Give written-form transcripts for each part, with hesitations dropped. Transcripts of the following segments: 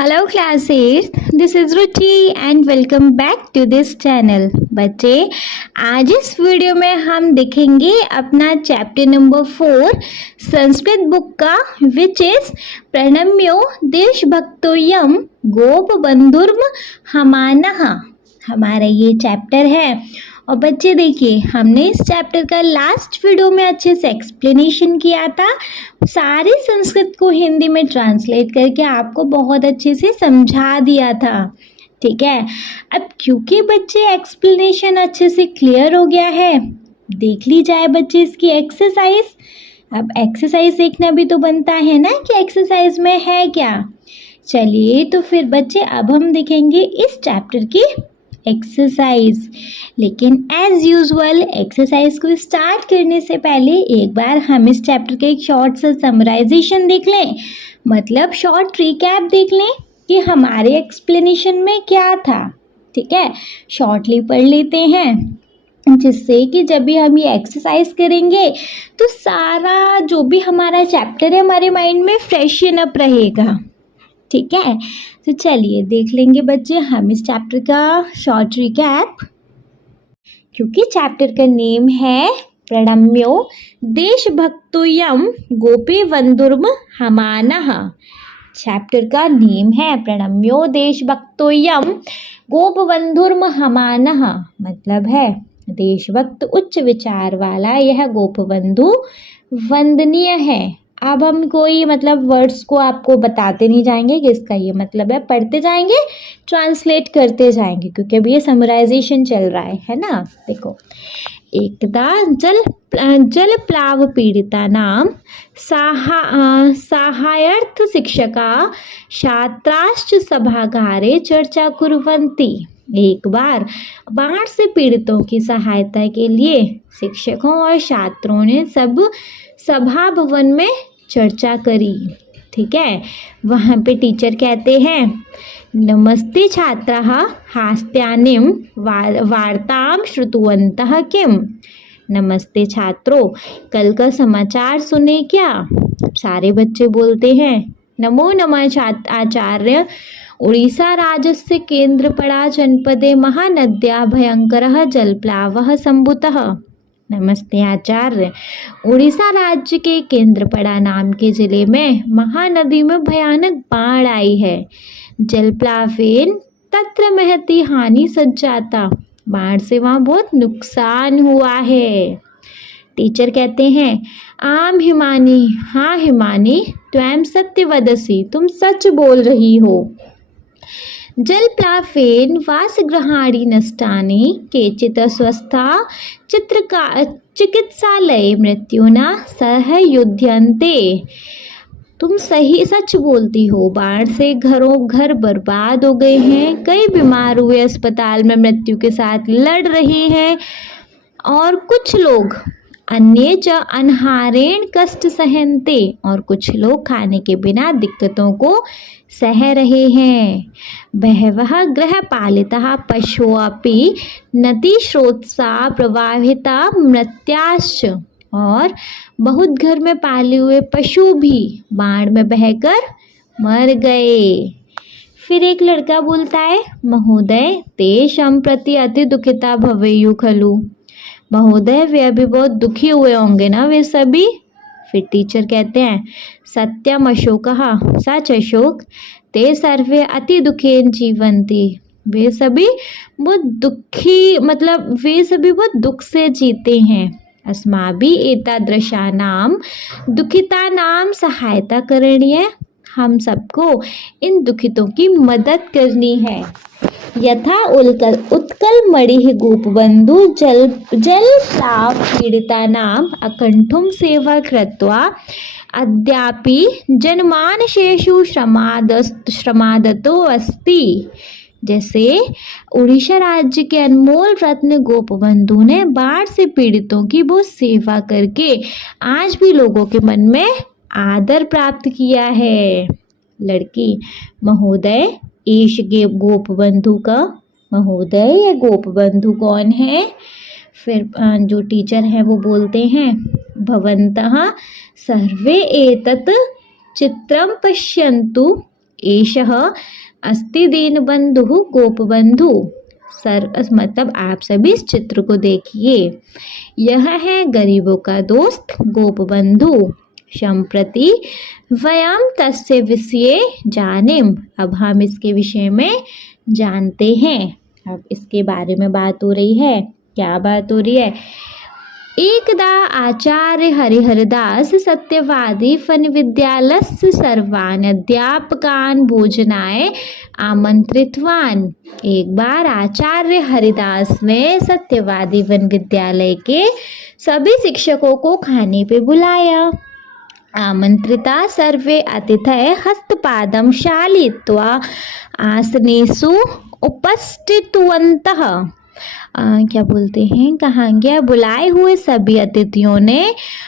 Hello class 8, this is Ruchi and welcome back to this channel. बच्चे, आज इस video में हम देखेंगे अपना चैप्टर नंबर 4 संस्कृत बुक का, विच इज प्रणम्यो देशभक्तोयम गोप बंधुर्म हमानः। हमारा ये चैप्टर है। और बच्चे देखिए, हमने इस चैप्टर का लास्ट वीडियो में अच्छे से एक्सप्लेनेशन किया था। सारे संस्कृत को हिंदी में ट्रांसलेट करके आपको बहुत अच्छे से समझा दिया था। ठीक है, अब क्योंकि बच्चे एक्सप्लेनेशन अच्छे से क्लियर हो गया है, देख ली जाए बच्चे इसकी एक्सरसाइज। अब एक्सरसाइज देखना भी तो बनता है ना कि एक्सरसाइज में है क्या। चलिए तो फिर बच्चे, अब हम देखेंगे इस चैप्टर की एक्सरसाइज। लेकिन एज यूजुअल एक्सरसाइज को स्टार्ट करने से पहले एक बार हम इस चैप्टर के एक शॉर्ट सा समराइजेशन देख लें, मतलब शॉर्ट रिकैप देख लें कि हमारे एक्सप्लेनेशन में क्या था। ठीक है, शॉर्टली पढ़ लेते हैं, जिससे कि जब भी हम ये एक्सरसाइज करेंगे तो सारा जो भी हमारा चैप्टर है हमारे माइंड में फ्रेशन अप रहेगा। ठीक है, तो चलिए देख लेंगे बच्चे हम इस चैप्टर का शॉर्ट रिकैप। क्योंकि चैप्टर का नेम है प्रणम्यो देशभक्तोयम गोपी बंधुर्म हमानः। चैप्टर का नेम है प्रणम्यो देशभक्तोयम गोप बंधुर्म हमानः, मतलब है देशभक्त उच्च विचार वाला यह गोप बंधु वंदनीय है। अब हम कोई मतलब वर्ड्स को आपको बताते नहीं जाएंगे कि इसका ये मतलब है, पढ़ते जाएंगे, ट्रांसलेट करते जाएंगे, क्योंकि अभी ये समराइजेशन चल रहा है ना। देखो, एकदा जल प्लाव पीड़िता नाम साहायर्थ शिक्षका छात्राश्च सभागारे चर्चा कुर्वन्ति। एक बार बाढ़ से पीड़ितों की सहायता के लिए शिक्षकों और छात्रों ने सब सभा भवन में चर्चा करी। ठीक है, वहाँ पे टीचर कहते हैं, नमस्ते छात्राः हास्यानिं वार्तां श्रुतवन्तः किम। नमस्ते छात्रों, कल का समाचार सुने क्या। सारे बच्चे बोलते हैं नमो नमः आचार्य। उड़ीसा राज्यस्य केन्द्रपड़ा जनपदे महानद्या भयंकरः जलप्लावः सम्भूतः। नमस्ते आचार्य, उड़ीसा राज्य के केंद्रपड़ा नाम के जिले में महानदी में भयानक बाढ़ आई है। जलप्लावेन तत्र महती हानि सज्जाता। बाढ़ से वहाँ बहुत नुकसान हुआ है। टीचर कहते हैं, आम हिमानी, हाँ हिमानी, त्वं सत्य वदसी, तुम सच बोल रही हो। जलप्लावेन वासगृहाणि नष्टानि केचित् स्वस्था चिकित्सालये मृत्युना सह युध्यन्ते। तुम सही सच बोलती हो, बाढ़ से घर बर्बाद हो गए हैं, कई बीमार हुए अस्पताल में मृत्यु के साथ लड़ रहे हैं, और कुछ लोग अन्य च अनहारेण कष्ट सहन्ते, और कुछ लोग खाने के बिना दिक्कतों को सह रहे हैं। बहवः गृहपालिताः पशुओपि नदीस्रोतसा प्रवाहिता मृत्याश्च, और बहुत घर में पाले हुए पशु भी बाढ़ में बहकर मर गए। फिर एक लड़का बोलता है, महोदय तेषां प्रति अति दुखिता भवेयुः खलु। महोदय, वे अभी बहुत दुखी हुए होंगे ना वे सभी। फिर टीचर कहते हैं, सत्यम अशोकः, सच अशोक, ते सर्वे अति दुखेन जीवन्ति। वे सभी बहुत दुखी, मतलब वे सभी बहुत दुख से जीते हैं। अस्माभिः एतादृशानां दुखितानां सहायता करणीय, हम सबको इन दुखितों की मदद करनी है। यथा उत्कल मणिः गोपबंधु जलप्लाव पीड़ितानां अकंठुं सेवा कृत्वा अद्यापि जनमानसेषु श्रमादतो अस्ति। जैसे उड़ीसा राज्य के अनमोल रत्न गोपबंधु ने बाढ़ से पीड़ितों की बहुत सेवा करके आज भी लोगों के मन में आदर प्राप्त किया है। लड़की, महोदय ईश गोपबंधु का, महोदय ये गोपबंधु कौन है। फिर जो टीचर है वो बोलते हैं, भवन्तः सर्वे एतत् चित्रं पश्यन्तु एषः अस्ति दीनबन्धुः गोपबन्धु। सर मतलब आप सभी इस चित्र को देखिए। यह है गरीबों का दोस्त गोपबंधु। सम्प्रति वयम तस्य विषये जानेम। अब हम इसके विषय में जानते हैं। अब इसके बारे में बात हो रही है। क्या बात हो रही है? एकदा आचार्य हरिहरदास सत्यवादी फन विद्यालस्य सर्वान् अध्यापकान् भोजनाय आमंत्रितवान। एक बार आचार्य हरिदास ने सत्यवादी वन विद्यालय के सभी शिक्षकों को खाने पे बुलाया। आमंत्रिता सर्वे अतिथय हस्तपादं शालित्वा आसनेषु उपस्थितवन्तः। क्या बोलते हैं, कहाँ गया? बुलाए हुए सभी अतिथियों ने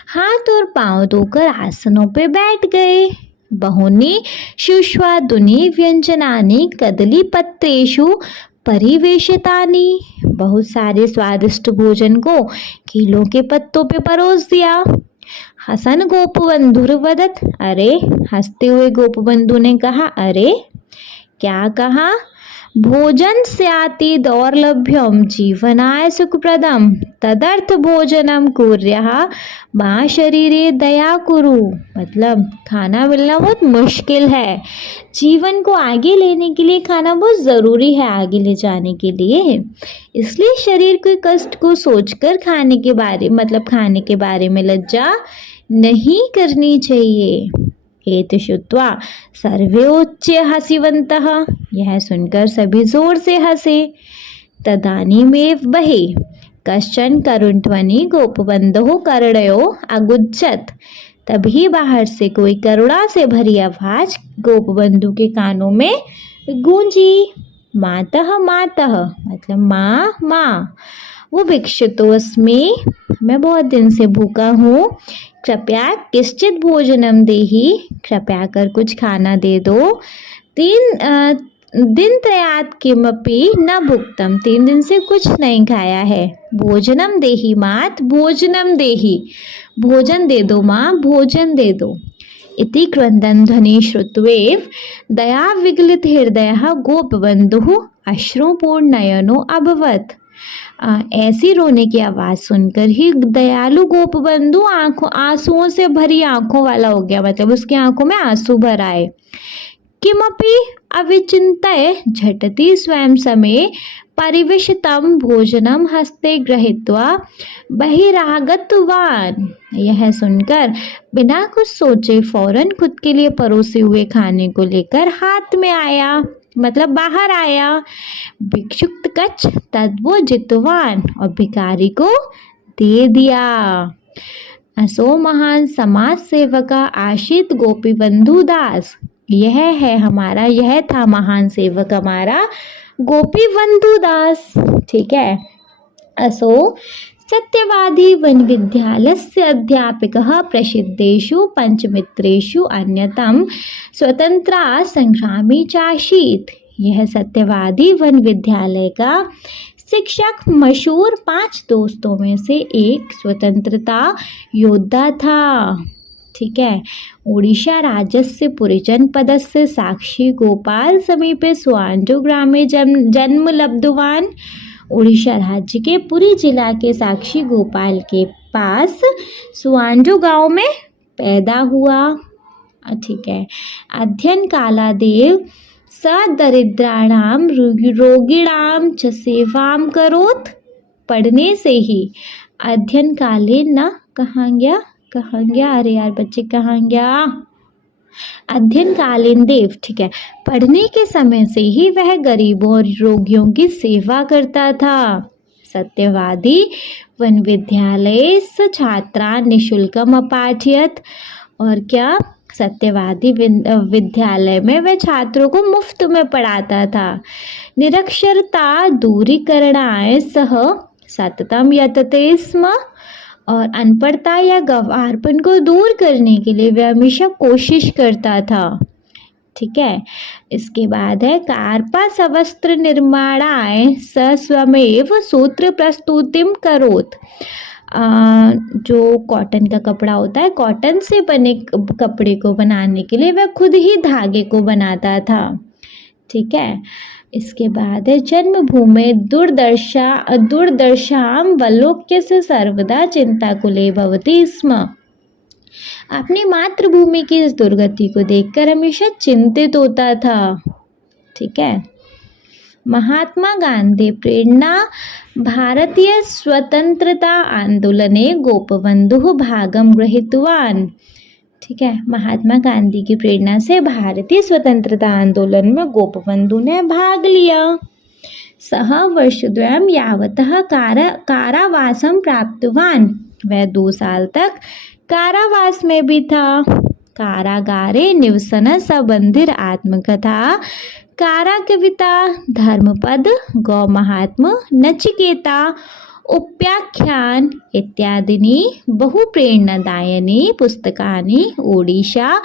हाथ और पांव धोकर आसनों पे बैठ गए। बहूनि सुस्वादुनि व्यंजनानि कदलीपत्रेषु परिवेशितानि। बहुत सारे स्वादिष्ट भोजन को केलों के पत्तों पे परोस दिया। हसन गोपबंधुर्वदत्। अरे, हंसते हुए गोपबंधु ने कहा, अरे क्या कहा? भोजन स्याति दौर्लभ्यम जीवनाय सुखप्रदम तदर्थ भोजनम कुर्यः मां शरीरे दया कुरु। मतलब खाना मिलना बहुत मुश्किल है, जीवन को आगे लेने के लिए खाना बहुत ज़रूरी है, आगे ले जाने के लिए। इसलिए शरीर के कष्ट को सोचकर खाने के बारे में लज्जा नहीं करनी चाहिए। एत श्रुत्वा सर्वे उच्च हसिवन्तः। यह सुनकर सभी जोर से हंसे। तदानीमेव बहि कश्चन करुणध्वनि गोपबन्धोः कर्णयो अगुज्जत। तभी बाहर से कोई करुणा से भरी आवाज गोपबंधु के कानों में गूंजी। मातः मातः मतलब माँ माँ। वो भिक्षुतोऽस्मि, मैं बहुत दिन से भूखा हूँ। कृपया किश्चित भोजनम देहि, कृपया कर कुछ खाना दे दो। दिन त्रयात् किमपि न भुक्तम, 3 दिन से कुछ नहीं खाया है। भोजनम देहि मात, भोजनम देहि, भोजन दे दो माँ, भोजन दे दो। इति क्रन्दन् ध्वनि श्रुत्वैव दया विगलित हृदयः गोपबन्धुः अश्रुपूर्णनयनो अभवत्। ऐसी रोने की आवाज़ सुनकर ही दयालु गोपबंधु आंसुओं से भरी आंखों वाला हो गया। मतलब उसकी आंखों में आंसू भर आए। किमपि अविचिन्त्य झटति स्वयं समय परिवेशितं भोजनम हस्ते गृहीत्वा बहिरागतवान्। यह सुनकर बिना कुछ सोचे फौरन खुद के लिए परोसे हुए खाने को लेकर हाथ में आया, मतलब बाहर आया। भिक्षुक कच्छ तद्वो जितवान, और भिखारी को दे दिया। असो महान समाज सेवका आशित गोपीबंधु दास। यह था महान सेवक हमारा गोपीबंधु दास। ठीक है। असो सत्यवादी वन विद्यालयस्य अध्यापकः प्रसिद्धेषु पंचमित्रेषु अन्यतम स्वतंत्रता संग्रामी चासीत्। यह सत्यवादी वन विद्यालय का शिक्षक मशहूर 5 दोस्तों में से एक स्वतंत्रता योद्धा था। ठीक है। ओडिशा राज्यस्य पुरी जनपदस्य साक्षी गोपाल समीपे सुआंजो ग्रामे जन्म लब्धवान। उड़ीसा राज्य के पुरी जिला के साक्षी गोपाल के पास सुआंजो गांव में पैदा हुआ। ठीक है। अध्ययन कालादेव सदरिद्राणाम रोगिणाम च सेवाम करोत। पढ़ने से ही अध्ययन कालीन ना कहाँ गया अरे यार बच्चे कहाँ गया? अध्ययनकालीन देव। ठीक है। पढ़ने के समय से ही वह गरीबों और रोगियों की सेवा करता था। सत्यवादी वन विद्यालय छात्रा निशुल्कम अपाठयत। और क्या? सत्यवादी विद्यालय में वह छात्रों को मुफ्त में पढ़ाता था। निरक्षरता दूरीकरणाय सह सततम यतते स्म। और अनपढ़ता या गंवारपन को दूर करने के लिए वह हमेशा कोशिश करता था। ठीक है। इसके बाद है कार्पा सवस्त्र निर्माणाय स स्वमेव सूत्र प्रस्तुतिम करोत। जो कॉटन का कपड़ा होता है, कॉटन से बने कपड़े को बनाने के लिए वह खुद ही धागे को बनाता था। ठीक है, इसके बाद है जन्मभूमि दुर्दशाम वलोक्य से सर्वदा चिंताकुले भवति स्म। अपनी मातृभूमि की इस दुर्गति को देखकर हमेशा चिंतित होता था। ठीक है, महात्मा गांधी प्रेरणा भारतीय स्वतंत्रता आंदोलने गोपबंधु भागम गृहीतवान्। ठीक है, महात्मा गांधी की प्रेरणा से भारतीय स्वतंत्रता आंदोलन में गोपबंधु ने भाग लिया। सह वर्षद्वयं यावतः कारावासं प्राप्तवान्। वह 2 साल तक कारावास में भी था। कारागारे निवसन सबंधिर आत्मकथा, कारा कविता, धर्मपद, गौ महात्म, नचिकेता, उपाख्यान इत्यादिनी बहुप्रेरणादायिनी पुस्तकानि ओडिशा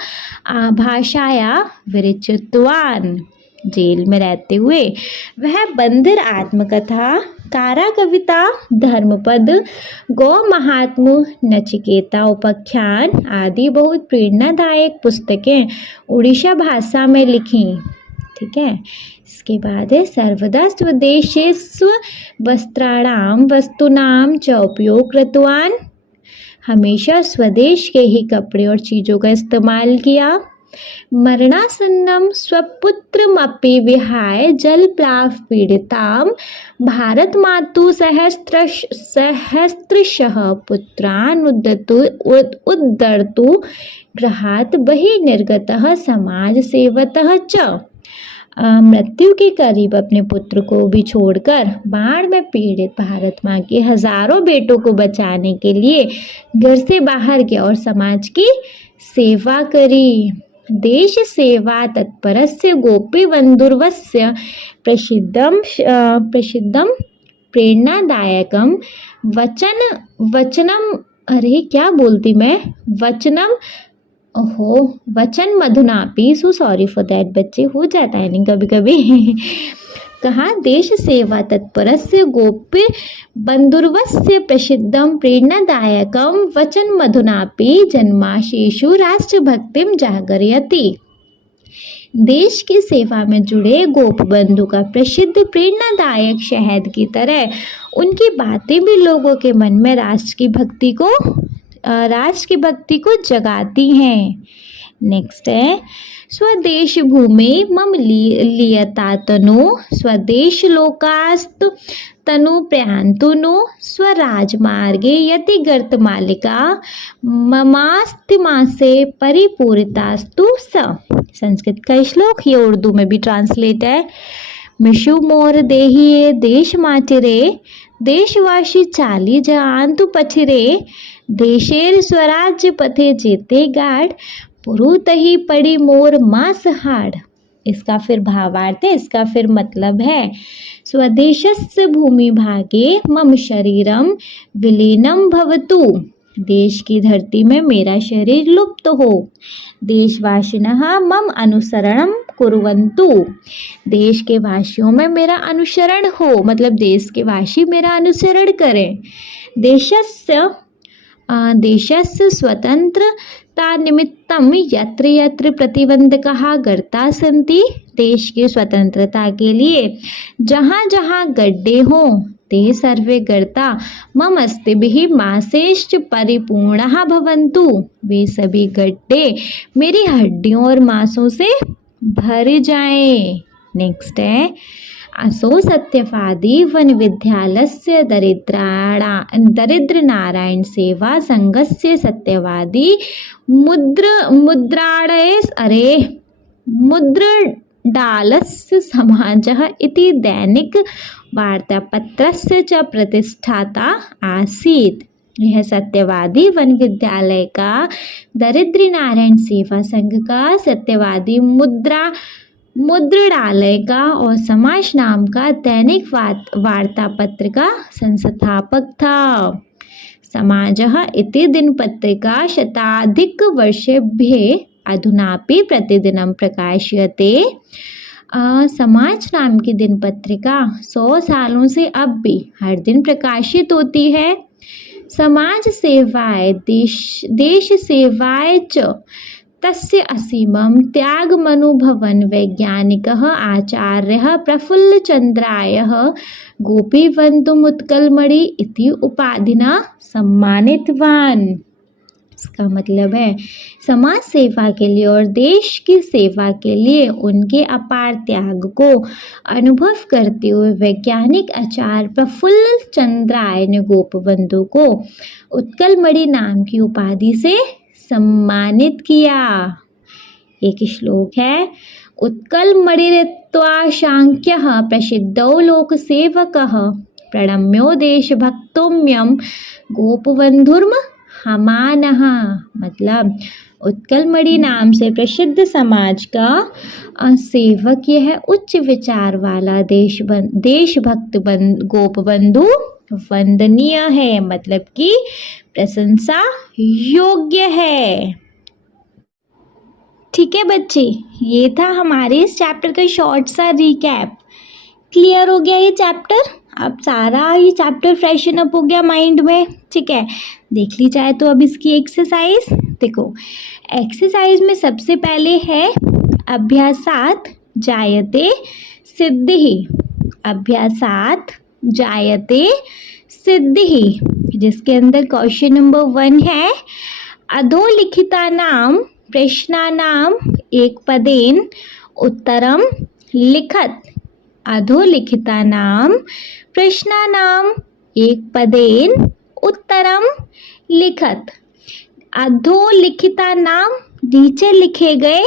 भाषाया विरचितवान्। जेल में रहते हुए वह बंदिर आत्मकथा, कारा कविता, धर्मपद, गौ महात्म, नचिकेता, उपाख्यान आदि बहुत प्रेरणादायक पुस्तकें उड़ीसा भाषा में लिखी। ठीक है, इसके बाद है सर्वदा स्वदेशे वस्त्राणाम वस्तुनाम च उपयोग कृतवान्। हमेशा स्वदेश के ही कपड़े और चीज़ों का इस्तेमाल किया। मरणासन्नम स्वपुत्रमपि विहाय जलप्लाव पीड़िताम भारत मातु सहस्त्रशः पुत्रान् उद्धर्तु गृहात् बहिः निर्गतः समाज सेवतः च। मृत्यु के करीब अपने पुत्र को भी छोड़कर बाढ़ में पीड़ित भारत माँ के हजारों बेटों को बचाने के लिए घर से बाहर गया और समाज की सेवा करी। देश सेवा तत्परस्य गोपीबन्धुर्वस्य प्रसिद्धम प्रेरणादायकम वचनम अरे क्या बोलती मैं वचन मधुनापी सॉरी फॉर दैट बच्चे, हो जाता है नहीं कभी कभी। कहा देश सेवा तत्परस्य गोपी बंधुर्वस्य प्रसिद्धम प्रेरणादायकम वचन मधुनापी जन्माशेषु राष्ट्रभक्तिम जागरयति। देश की सेवा में जुड़े गोप बंधु का प्रसिद्ध प्रेरणादायक शहद की तरह उनकी बातें भी लोगों के मन में राष्ट्र की भक्ति को जगाती हैं। नेक्स्ट है स्वदेश भूमि मम लियता तनु स्वदेश लोकास्तु तनु प्रयांतुनु स्वराजमार्गे यति गर्त मालिका ममास्तिमासे परिपूरितास्तु स। संस्कृत का श्लोक, ये उर्दू में भी ट्रांसलेट है। मिशु मोर देहिए देश माचिरे देशवासी चाली जान्तु पछिरे देशेर स्वराज्य पथे जेते गाढ़ पुरुत ही पड़ी मोर मास हाड़। इसका फिर भावार्थ है, इसका फिर मतलब है स्वदेशस्य भूमि भागे मम शरीरम विलीनम भवतु। देश की धरती में मेरा शरीर लुप्त हो। देशवासिनः मम अनुसरणम कुर्वन्तु। देश के वासियों में मेरा अनुसरण हो, मतलब देश के वासी मेरा अनुसरण करें। देशस्य स्वतंत्रता निमित्तम यत्र यत्र प्रतिबंधकः गर्ता सन्ति। देश की स्वतंत्रता के लिए जहाँ जहाँ गड्ढे हों ते सर्वे गर्ता मम अस्तिभिः मांसैश्च परिपूर्णाः भवन्तु। वे सभी गड्ढे मेरी हड्डियों और मांसों से भर जाएं। नेक्स्ट है असो सत्यवादी वन विद्यालस्य दरिद्र नारायण सेवा संघस्य सत्यवादी मुद्रडालस्य समाजः इति दैनिक वार्तापत्रस्य च प्रतिष्ठाता आसीत्। यह सत्यवादी वन विद्यालय का, दरिद्र नारायण सेवा संघ का, सत्यवादी मुद्रणालय का और समाज नाम का दैनिक वार्तापत्र का संस्थापक था। समाजः इति दिनपत्रिका शताधिक वर्षेभ्यः अधुनापि प्रतिदिनं प्रकाश्यते। समाज नाम की दिन पत्रिका 100 सालों से अब भी हर दिन प्रकाशित होती है। समाज सेवाय देश सेवाय च तस्य असीमं त्यागमनुभवन् वैज्ञानिकः आचार्यः प्रफुल्लचन्द्रायः गोपीबन्धुमुत्कलमणि इति उपाधिना सम्मानितवान्। इसका मतलब है समाज सेवा के लिए और देश की सेवा के लिए उनके अपार त्याग को अनुभव करते हुए वैज्ञानिक आचार्य प्रफुल्ल चंद्राय ने गोपबंधु को उत्कलमणि नाम की उपाधि से सम्मानित किया। एक श्लोक है, उत्कलमणिरित्वा शांक्यः प्रसिद्धौ लोकसेवकः प्रणम्यो देशभक्तोम्यं गोपबंधुर्म हमानः। मतलब उत्कलमणि नाम से प्रसिद्ध समाज का सेवक यह उच्च विचार वाला देशभक्त गोपबंधु वंदनीय है, मतलब कि प्रशंसा योग्य है। ठीक है बच्चे, ये था हमारे इस चैप्टर का शॉर्ट सा रिकैप। क्लियर हो गया ये चैप्टर? अब सारा ये चैप्टर फ्रेशन अप हो गया माइंड में। ठीक है, देख ली जाए तो अब इसकी एक्सरसाइज देखो। एक्सरसाइज में सबसे पहले है अभ्यासात जायते सिद्धिः। अभ्यासात जायते सिद्धिः, जिसके अंदर क्वेश्चन नंबर 1 है, अधोलिखितानां प्रश्नानां एकपदेन उत्तरं लिखत। अधोलिखितानां प्रश्नानां एकपदेन उत्तरं लिखत। अधोलिखितानां नीचे लिखे गए,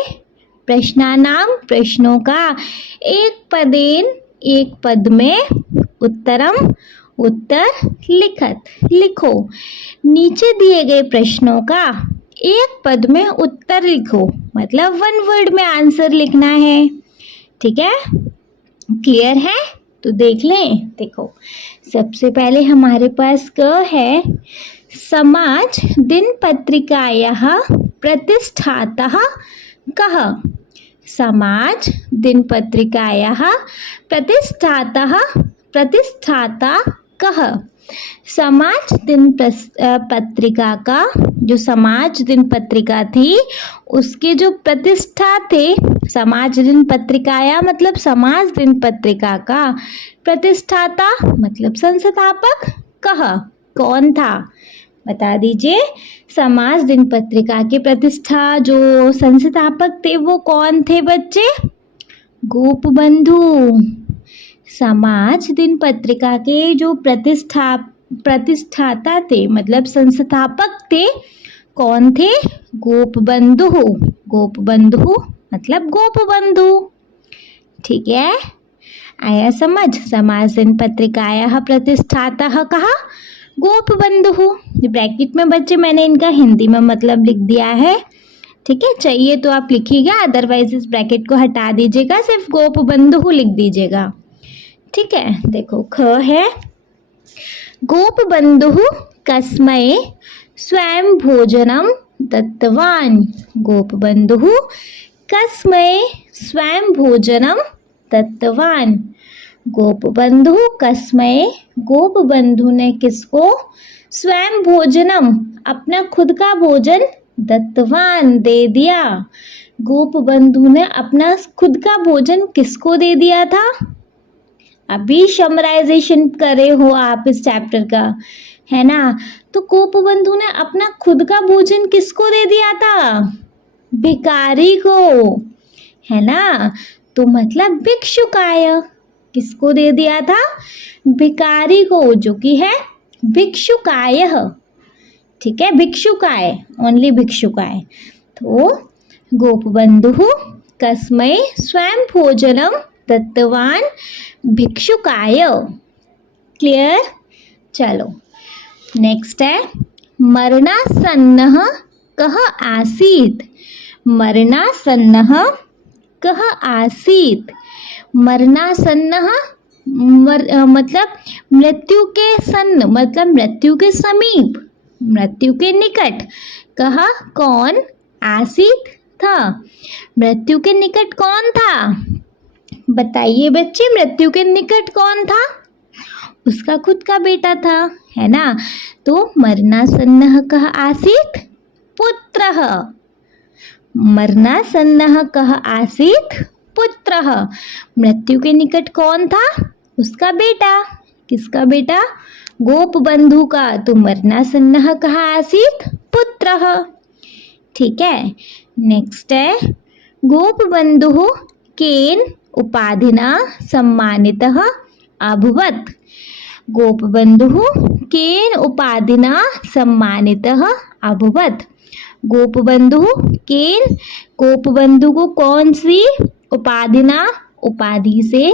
प्रश्नानां प्रश्नों का, एक पदेन एक पद में, उत्तरम उत्तर लिखत लिखो। नीचे दिए गए प्रश्नों का एक पद में उत्तर लिखो, मतलब 1 वर्ड में आंसर लिखना है। ठीक है, क्लियर है? तो देख लें। देखो सबसे पहले हमारे पास क है, समाज दिन पत्रिकायाः प्रतिष्ठातः कः। समाज दिन पत्रिकायाः प्रतिष्ठाता कः। समाज दिन पत्रिका का, जो समाज दिन पत्रिका थी उसके जो प्रतिष्ठा थे, समाज दिन पत्रिकाया मतलब समाज दिन पत्रिका का, प्रतिष्ठाता मतलब संस्थापक, कह कौन था बता दीजिए। समाज दिन पत्रिका के प्रतिष्ठा जो संस्थापक थे वो कौन थे बच्चे? गोपबंधु। समाज दिन पत्रिका के जो प्रतिष्ठाता थे मतलब संस्थापक थे, कौन थे? गोपबंधु। गोपबंधु मतलब गोपबंधु। ठीक है, आया समझ? समाज दिन पत्रिकायाः प्रतिष्ठातः कहा गोपबंधु। ब्रैकेट में बच्चे मैंने इनका हिंदी में मतलब लिख दिया है। ठीक है, चाहिए तो आप लिखिएगा, अदरवाइज इस ब्रैकेट को हटा दीजिएगा, सिर्फ गोपबंधु लिख दीजिएगा। ठीक है, देखो ख है, गोपबंधु कस्मै स्वयं भोजनम दत्तवान। गोपबंधु कस्मै स्वयं भोजनम दत्तवान। गोपबंधु कस्मै, गोपबंधु ने किसको? स्वयं भोजनम अपना खुद का भोजन, दत्तवान दे दिया। गोपबंधु ने अपना खुद का भोजन किसको दे दिया था? अभी समराइजेशन करे हो आप इस चैप्टर का, है ना? तो गोपबंधु ने अपना खुद का भोजन किसको दे दिया था? भिखारी को, है ना? तो मतलब भिक्षुकाय, किसको दे दिया था? भिखारी को, जो कि है भिक्षुकाय। ठीक है, भिक्षुकाय, ओनली भिक्षुकाय। तो गोपबंधु कस्मै स्वयं भोजनम दत्तवान भिक्षुकाय। क्लियर? चलो नेक्स्ट है, मरणासन्नः कः आसीत्। मरणासन्नः कः आसीत्। मरणासन्नः मतलब मृत्यु के सन्न मतलब मृत्यु के समीप, मृत्यु के निकट। कहा कौन? आसीत था। मृत्यु के निकट कौन था? बताइए बच्चे, मृत्यु के निकट कौन था? उसका खुद का बेटा था, है ना। तो मरणासन्नः कः आसीत्? पुत्रः। मरणासन्नः कः आसीत्? पुत्रः। मृत्यु के निकट कौन था? उसका बेटा। किसका बेटा? गोपबंधु का। तो मरणासन्नः कः आसीत्? पुत्रः। ठीक है। नेक्स्ट है, गोपबंधुः केन उपाधिना सम्मानितः अभवत्? गोपबंधुः केन उपाधिना सम्मानितः अभवत्? गोपबंधु केन, गोपबंधु को कौन सी उपाधिना, उपाधि से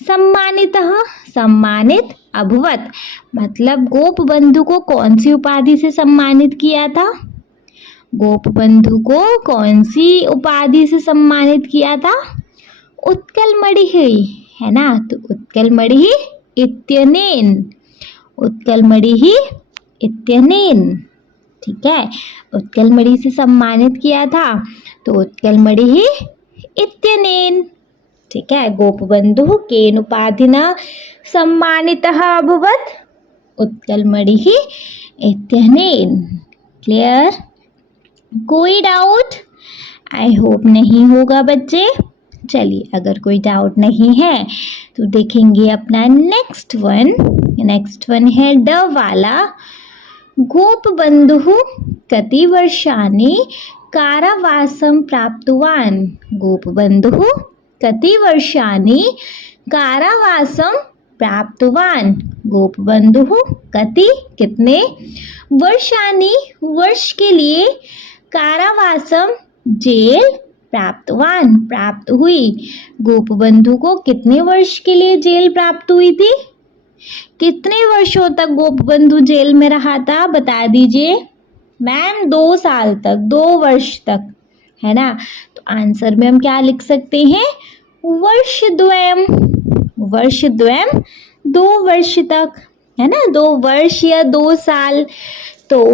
सम्मानितः, सम्मानित अभवत्, मतलब गोपबंधु को कौन सी उपाधि से सम्मानित किया था? गोपबंधु को कौन सी उपाधि से सम्मानित किया था? उत्कलमणिः, है ना। तो उत्कलमणिः इत्यनेन, उत्कलमणिः इत्यनेन। ठीक है, उत्कलमणि से सम्मानित किया था, तो उत्कलमणिः इत्यनेन। ठीक है, गोपबंधुः केन उपाधिना सम्मानितः अभवत्? उत्कलमणिः इत्यनेन। क्लियर? कोई डाउट? आई होप नहीं होगा बच्चे। चलिए, अगर कोई डाउट नहीं है तो देखेंगे अपना नेक्स्ट वन। नेक्स्ट वन है ड वाला। गोपबंधुः कति वर्षाणि कारावासं प्राप्तवान्? गोपबंधुः कति वर्षाणि कारावासं प्राप्तवान्? गोपबंधुः कति, कितने, वर्षाणि, वर्ष के लिए, कारावासम, जेल, प्राप्तवान, प्राप्त हुई। गोपबंधु को कितने वर्ष के लिए जेल प्राप्त हुई थी? कितने वर्षों तक गोपबंधु जेल में रहा था? बता दीजिए। मैम 2 साल तक, 2 वर्ष तक, है ना। तो आंसर में हम क्या लिख सकते हैं? वर्षद्वयम्। वर्षद्वयम्, 2 वर्ष तक, है ना, 2 वर्ष या 2 साल। तो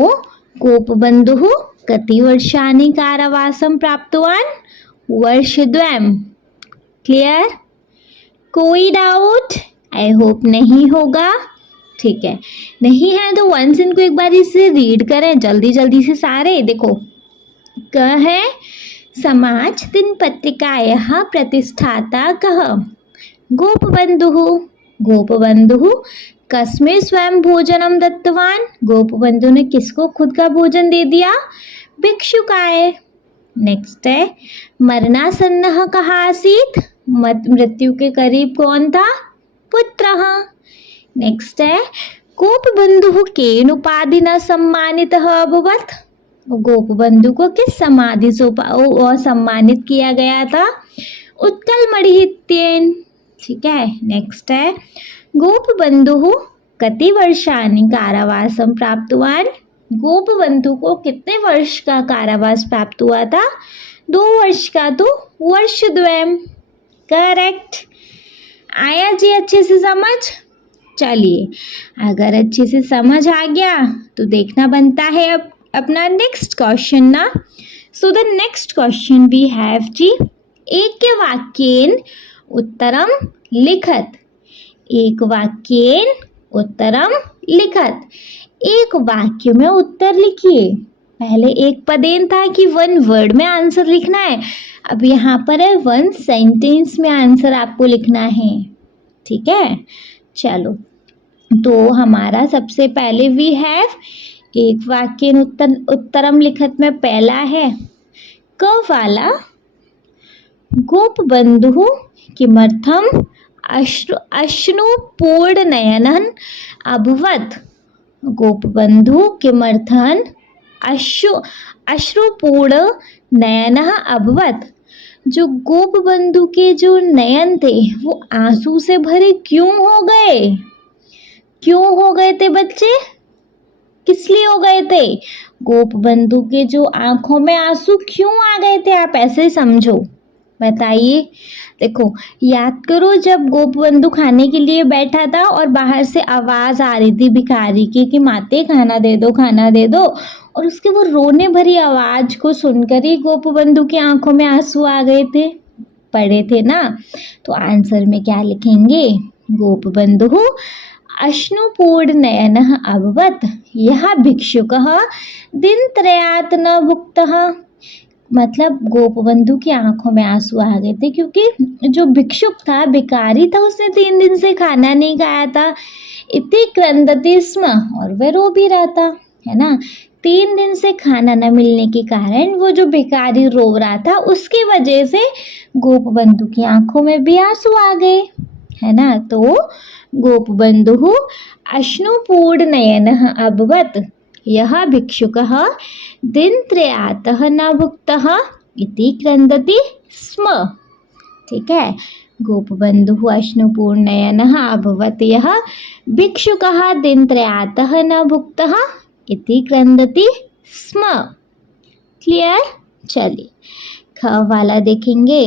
गोपबंधुः कति वर्षाणि कारावासं प्राप्तवान्? वर्षद्वयम्। क्लियर? कोई डाउट? आई होप नहीं होगा। ठीक है, नहीं है तो वंस इनको एक बार इसे रीड करें जल्दी जल्दी से सारे। देखो, क है समाज दिन पत्रिकायाः प्रतिष्ठाता कः? गोपबंधुः। गोपबंधुः कस्मै स्वयं भोजनम दत्तवान? गोपबंधु ने किसको खुद का भोजन दे दिया? भिक्षुकाय। नेक्स्ट है, मरणासन्नः कः आसीत्? मृत्यु के करीब कौन था? पुत्रः। नेक्स्ट है, गोपबंधुः केन उपाधिना सम्मानितः अभवत्? गोपबंधु को किस समाधि से सम्मानित किया गया था? उत्कलमणिः इत्येन। ठीक है, नेक्स्ट है, गोपबंधुः कति वर्षाणि कारावासं प्राप्तवान्? गोपबंधु को कितने वर्ष का कारावास प्राप्त हुआ था? 2 वर्ष का। तो वर्षद्वयम्। करेक्ट। आया जी अच्छे से समझ? चलिए, अगर अच्छे से समझ आ गया तो देखना बनता है अब अपना नेक्स्ट क्वेश्चन ना। So the next question we have जी, एक वाक्येन उत्तरम लिखत। एक वाक्येन उत्तरम लिखत। एक वाक्य में उत्तर लिखिए। पहले एक पदेन था कि 1 वर्ड में आंसर लिखना है, अब यहाँ पर है 1 सेंटेंस में आंसर आपको लिखना है। ठीक है, चलो, तो हमारा सबसे पहले वी हैव एक वाक्य उत्तरम लिखत में पहला है क वाला, गोपबंधुः किमर्थम अश्रुपूर्णनयनः अभवत्? गोपबंधु किमर्थम अश्रुपूर्णनयनः अभवत्? जो गोपबंधु के जो नयन थे वो आंसू से भरे क्यों हो गए? क्यों हो गए थे बच्चे? किस लिए हो गए थे? गोपबंधु के जो आंखों में आंसू क्यों आ गए थे? आप ऐसे समझो, बताइए। देखो, याद करो, जब गोपबंधु खाने के लिए बैठा था और बाहर से आवाज आ रही थी भिखारी की कि माते खाना दे दो, खाना दे दो, और उसके वो रोने भरी आवाज को सुनकर ही गोपबंधु की आंखों में आंसू आ गए थे, पड़े थे ना। तो आंसर में क्या लिखेंगे? गोपबंधु अश्नुपूर्णनयनः अभवत्। यः भिक्षुकः दिनत्रयात् न भुक्तः। मतलब गोपबंधु की आंखों में आंसू आ गए थे, क्योंकि जो भिक्षुक था, भिखारी था, उसने 3 दिन से खाना नहीं खाया था। इति क्रंदति स्म, और वह रो भी रहा था, है ना। 3 दिन से खाना न मिलने के कारण वो जो भिखारी रो रहा था, उसकी वजह से गोपबंधु की आंखों में भी आंसू आ गए, है ना। तो गोपबंधुः अश्नुपूर्णनयनः अभवत्। यः भिक्षुकः दिनत्रयातः न भुक्तः इति क्रंदति स्म। ठीक है, गोपबंधुः अश्नुपूर्णनयनः अभवत्। यः भिक्षुकः दिनत्रयातः न भुक्तः इति क्रंदति स्म। क्लियर। चलिए ख वाला देखेंगे।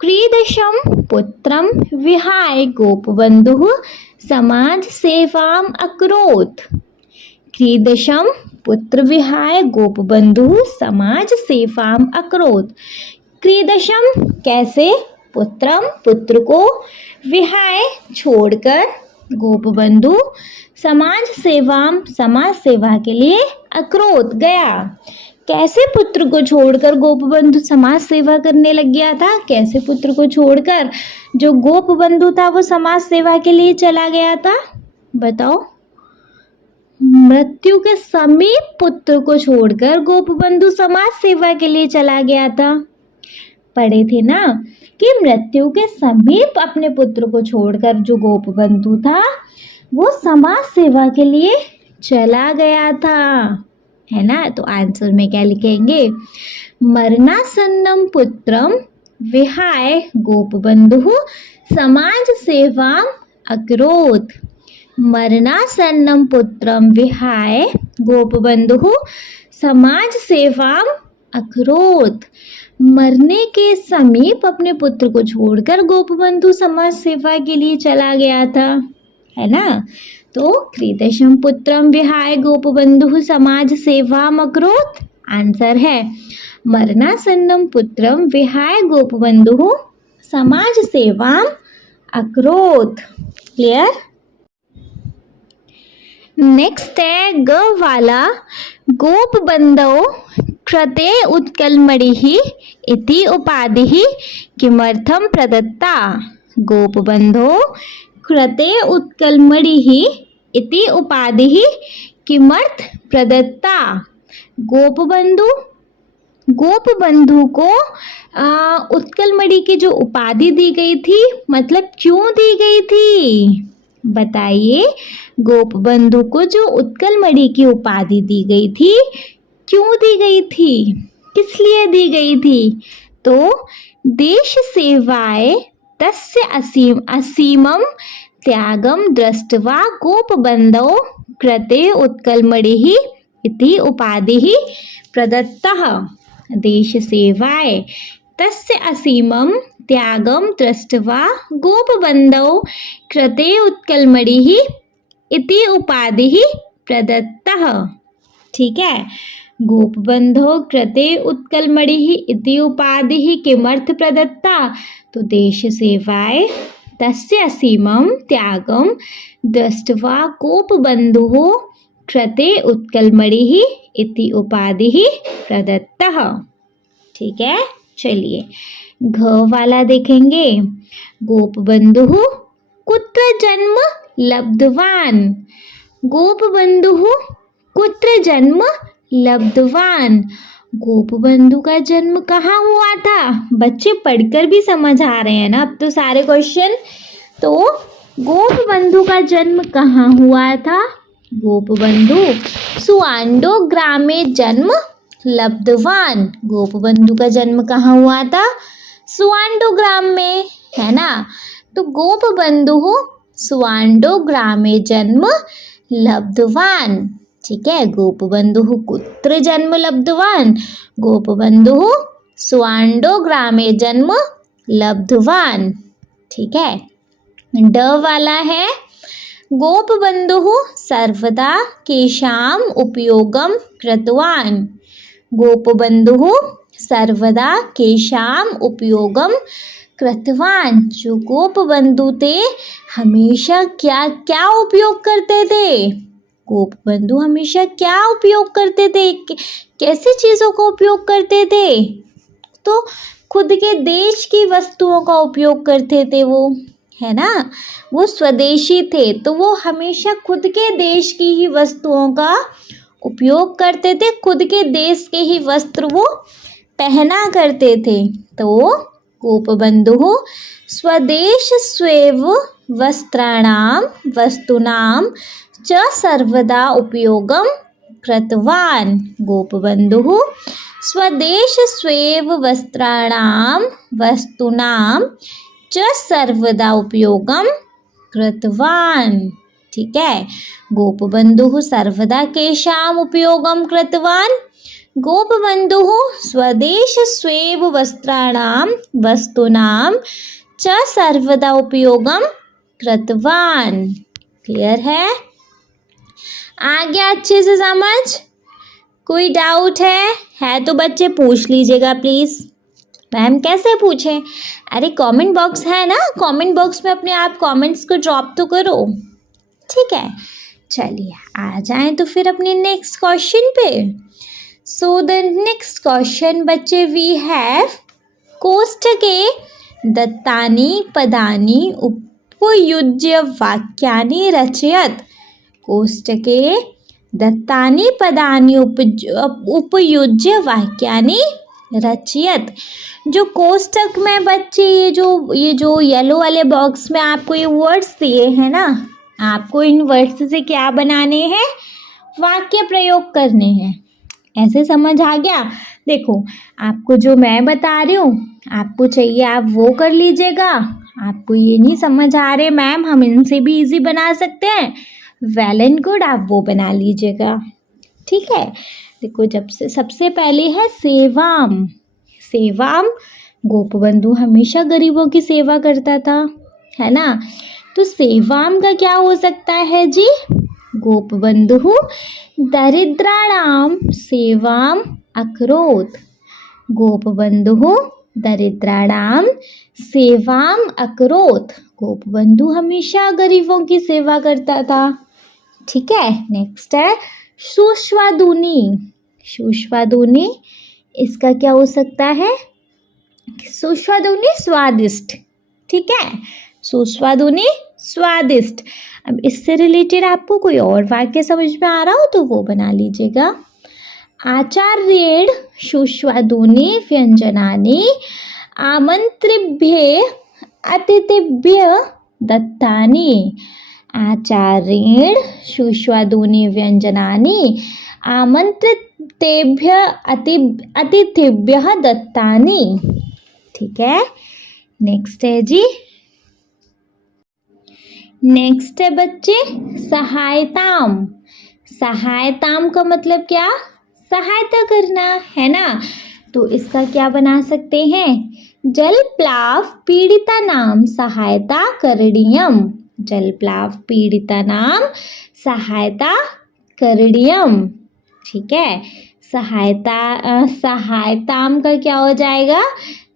क्रीदशं पुत्रं विहाय गोपबंधुः समाज सेवाम् अकरोत्। क्रीदशं पुत्र विहाय गोपबंधुः समाज सेवाम् अकरोत्। क्रीदशम कैसे, पुत्रम पुत्र को, विहाय छोड़कर, गोपबंधु समाज सेवाम समाज सेवा के लिए, अकरोत गया। कैसे पुत्र को छोड़कर गोपबंधु समाज सेवा करने लग गया था? कैसे पुत्र को छोड़कर जो गोपबंधु था वो समाज सेवा के लिए चला गया था? बताओ। मृत्यु के समीप पुत्र को छोड़कर गोपबंधु समाज सेवा के लिए चला गया था। पढ़े थे ना कि मृत्यु के समीप अपने पुत्र को छोड़कर जो गोपबंधु था वो समाज सेवा के लिए चला गया था, है ना। तो आंसर में क्या लिखेंगे? मरणासन्नम पुत्रम विहाय गोपबंधु समाज सेवाम अकरोत्। मरणासन्नम पुत्रम विहाय गोपबंधु समाज सेवाम अकरोत्। मरने के समीप अपने पुत्र को छोड़कर गोपबंधु समाज सेवा के लिए चला गया था, है ना। तो क्रीदशम पुत्रम विहाय गोपबंधु समाज सेवाम अकरोत्। आंसर है मरणासन्नम पुत्रम विहाय गोपबंधु समाज सेवाम अकरोत्। क्लियर। नेक्स्ट है ग वाला। गोपबंधौ कृते उत्कलमणिः इति उपाधिः किमर्थं प्रदत्ता? गोपबंधो कृते उत्कलमणिः इति उपाधिः किमर्थ प्रदत्ता? गोपबंधु को उत्कलमणि की जो उपाधि दी गई थी, मतलब क्यों दी गई थी? बताइए। गोपबंधु को जो उत्कलमणि की उपाधि दी गई थी, क्यों दी गई थी, किस लिए दी गई थी? तो देश सेवाय तस्य असीमं त्यागम दृष्ट्वा गोपबंधौ कृते उत्कलमणिः इति उपाधिः प्रदत्तः। देश सेवाय तस्य असीमं त्यागम दृष्ट्वा गोपबंधौ कृते उत्कलमणिः इति उपाधिः प्रदत्तः। ठीक है। गोपबंधो कृते उत्कलमणिः इति उपाधिः किमर्थ प्रदत्ता? तो देश सेवाय तस्य असीमं त्यागं दृष्ट्वा गोपबंधुः कृते उत्कलमणिः इति उपाधिः प्रदत्तः। ठीक है। चलिए घ वाला देखेंगे। गोपबंधुः कुत्र जन्म लब्धवान्? गोपबंधुः कुत्र जन्म लब्धवान्? गोपबंधु का जन्म कहाँ हुआ था? बच्चे पढ़कर भी समझ आ रहे हैं ना अब तो सारे क्वेश्चन। तो गोपबंधु का जन्म कहाँ हुआ था? गोपबंधु सुआंडो ग्रामे जन्म लब्धवान्। गोपबंधु का जन्म कहाँ हुआ था? सुआंडो ग्राम में, है ना। तो गोपबंधु सुआंडो ग्रामे जन्म लब्धवान्। ठीक है। गोपबंधु कुत्र जन्म लब्धवान्? गोपबंधु सुआंडो ग्रामे जन्म लब्धवान्। ठीक है। ड वाला है। गोपबंधु सर्वदा केषाम् उपयोगं कृतवान्? गोपबंधु सर्वदा केषाम् उपयोगं कृतवान। जो गोप बंधु थे हमेशा क्या क्या उपयोग करते थे? गोप बंधु हमेशा क्या उपयोग करते थे? कैसी चीजों का उपयोग करते थे? तो खुद के देश की वस्तुओं का उपयोग करते थे वो, है ना। वो स्वदेशी थे तो वो हमेशा खुद के देश की ही वस्तुओं का उपयोग करते थे, खुद के देश के ही वस्त्र वो पहना करते थे। तो गोपबंधुः स्वदेश स्वेव वस्त्राणां वस्तूनां च सर्वदा उपयोगं कृतवान्। गोपबंधुः स्वदेश स्वेव वस्त्राणां वस्तूनां च सर्वदा उपयोगं कृतवान्। ठीक है, गोपबंधुः सर्वदा केषाम् उपयोगं कृतवान्? गोपबंधुः स्वदेश स्वेव वस्त्राणां वस्तूनां च सर्वदा उपयोगं कृतवान्। क्लियर है? आ गया अच्छे से समझ? कोई डाउट है तो बच्चे पूछ लीजिएगा प्लीज। मैम कैसे पूछें? अरे कमेंट बॉक्स है ना, कमेंट बॉक्स में अपने आप कमेंट्स को ड्रॉप तो करो। ठीक है, चलिए आ जाएं तो फिर अपने नेक्स्ट क्वेश्चन पे। सो द नेक्स्ट क्वेश्चन बच्चे वी हैव कोष्ठके दत्तानि पदानि उपयुज्य वाक्यानि रचयत। कोष्ठके दत्तानि पदानि उपयुज्य वाक्यानि रचयत। जो कोष्ठक में बच्चे ये जो येलो वाले बॉक्स में आपको ये वर्ड्स दिए हैं ना, आपको इन वर्ड्स से क्या बनाने हैं? वाक्य प्रयोग करने हैं। ऐसे समझ आ गया? देखो आपको जो मैं बता रही हूँ आपको चाहिए आप वो कर लीजिएगा। आपको ये नहीं समझ आ रहे मैम हम इनसे भी इजी बना सकते हैं, वेल एंड गुड, आप वो बना लीजिएगा। ठीक है, देखो जब से सबसे पहले है सेवाम। सेवाम, गोपबंधु हमेशा गरीबों की सेवा करता था, है ना। तो सेवाम का क्या हो सकता है जी? गोपबंधु दरिद्राणाम सेवाम अकरोत्। गोपबंधु दरिद्राणाम सेवाम अकरोत्। गोपबंधु हमेशा गरीबों की सेवा करता था। ठीक है, नेक्स्ट है सुस्वादुनी। सुस्वादुनी इसका क्या हो सकता है? सुस्वादुनी स्वादिष्ट। ठीक है, सुस्वादुनी स्वादिष्ट। अब इससे रिलेटेड आपको कोई और वाक्य समझ में आ रहा हो तो वो बना लीजिएगा। आचार्येण सुस्वादुनी व्यंजनानि आमंत्रिभ्ये अतिथिभ्य दत्तानि। आचार्येण सुस्वादुनी व्यंजनानि आमंत्रितेभ्य अतिथिभ्य दत्तानि। ठीक है, नेक्स्ट है जी, नेक्स्ट है बच्चे सहायताम। सहायताम का मतलब क्या? सहायता करना, है ना। तो इसका क्या बना सकते हैं? जलप्लाव पीड़ितानां सहायता करणीयम। जलप्लाव पीड़ितानां सहायता करणीयम। ठीक है, सहायताम का क्या हो जाएगा?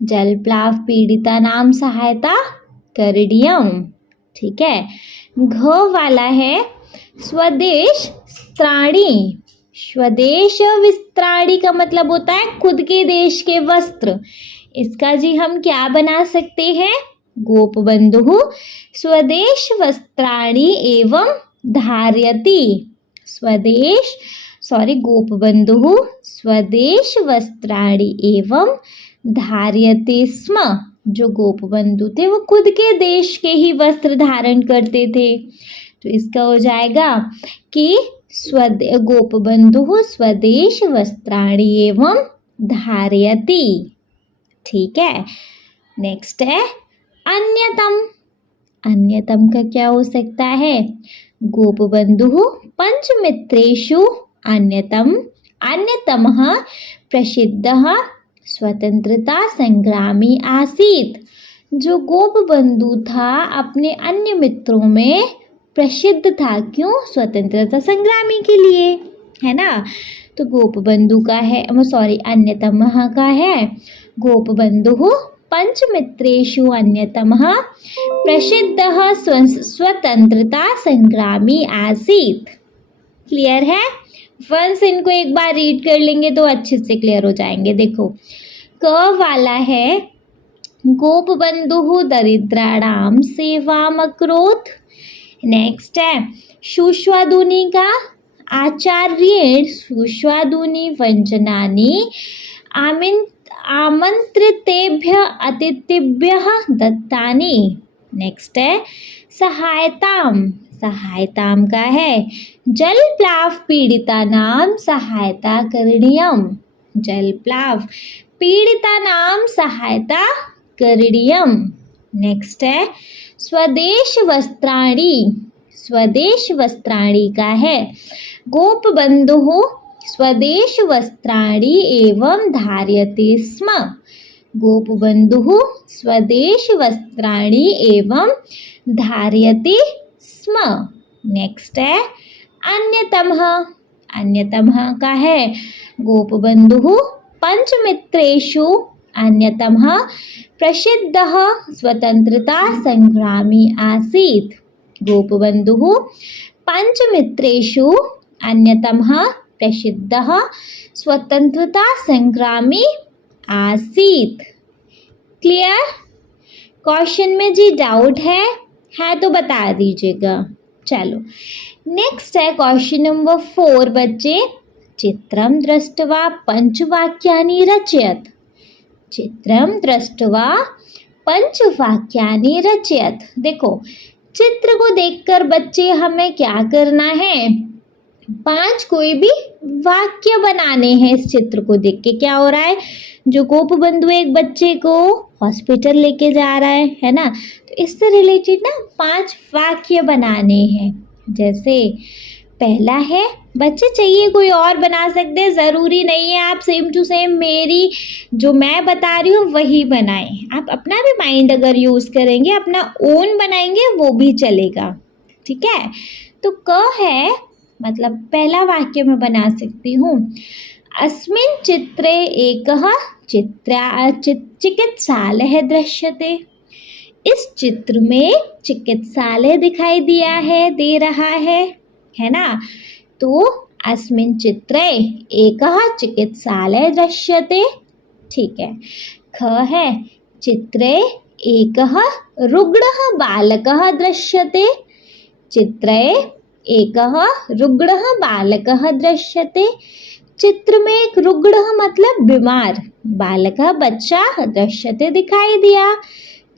जलप्लाव पीड़ितानां सहायता करणीयम। ठीक है, घ वाला है स्वदेश विस्त्राणि। स्वदेश विस्त्राणि का मतलब होता है खुद के देश के वस्त्र। इसका जी हम क्या बना सकते हैं? गोपबंधुः स्वदेश वस्त्राणि एवं धारयति। गोपबंधुः स्वदेश वस्त्राणि एवं धारयति स्म। जो गोपबंधु थे वो खुद के देश के ही वस्त्र धारण करते थे। तो इसका हो जाएगा कि गोपबंधुः स्वदेश वस्त्राणि एवं धारयति। ठीक है, नेक्स्ट है अन्यतम। अन्यतम का क्या हो सकता है? गोपबंधुः पंचमित्रेषु अन्यतमः प्रसिद्धः स्वतंत्रता संग्रामी आसीत। जो गोपबंधु था अपने अन्य मित्रों में प्रसिद्ध था। क्यों? स्वतंत्रता संग्रामी के लिए, है ना। तो गोपबंधु का है अन्यतमः का है गोपबंधुः पंचमित्रेषु अन्यतमः प्रसिद्धः स्वतंत्रता संग्रामी आसीत। क्लियर है? वंस इनको एक बार रीड कर लेंगे तो अच्छे से क्लियर हो जाएंगे। देखो, क वाला है गोपबंधुः दरिद्राणां सेवाम् अकरोत्। नेक्स्ट है शुष्वादूनि का आचार्येण शुष्वादूनि व्यंजनानि आमंत्रितेभ्यः अतिथिभ्यः दत्तानि। नेक्स्ट है सहायताम, सहायताम का है जलप्लाव पीड़ितानां सहायता करणीयम। जलप्लाव पीड़ितानां सहायता करणीयम। नेक्स्ट है स्वदेश वस्त्राणि, स्वदेश वस्त्राणि का है गोपबंधुः स्वदेश वस्त्राणि एवं धार्यते स्म। गोपबंधुः स्वदेश वस्त्राणि एवं धार्यते स्म। नेक्स्ट है अन्यतमः, अन्यतमः का है गोपबंधुः पंचमित्रेषु अन्यतमः प्रसिद्धः स्वतंत्रता संग्रामी आसीत। गोपबंधुः पंचमित्रेषु अन्यतमः प्रसिद्धः स्वतंत्रता संग्रामी आसीत। क्लियर? क्वेश्चन में जी डाउट है तो बता दीजिएगा। चलो नेक्स्ट है क्वेश्चन नंबर 4 बच्चे। चित्रम दृष्ट्वा पंचवाक्यानि रचयत। चित्रम दृष्ट्वा पंचवाक्यानि रचयत। देखो, चित्र को देखकर बच्चे हमें क्या करना है? 5 कोई भी वाक्य बनाने हैं। इस चित्र को देख के क्या हो रहा है? जो गोपबंधु एक बच्चे को हॉस्पिटल लेके जा रहा है ना, तो इससे रिलेटेड ना 5 वाक्य बनाने हैं। जैसे पहला है, बच्चे चाहिए कोई और बना सकते हैं, ज़रूरी नहीं है आप सेम टू सेम मेरी जो मैं बता रही हूँ वही बनाएं। आप अपना भी माइंड अगर यूज़ करेंगे, अपना ओन बनाएंगे वो भी चलेगा। ठीक है? तो क है, मतलब पहला वाक्य मैं बना सकती हूँ अस्मिन् चित्रे एकः चिकित्सालयः दृश्यते। इस चित्र में चिकित्सालय दिखाई दे रहा है ना? तो अस्मिन् चित्रे एकः चिकित्सालय दृश्यते। ठीक है। ख है चित्रे एकः रुग्णः बालकः दृश्यते। चित्रे एकः रुग्णः बालकः दृश्यते। चित्र में एक रुग्णः मतलब बीमार, बालकः बच्चा दृश्यते दिखाई दिया।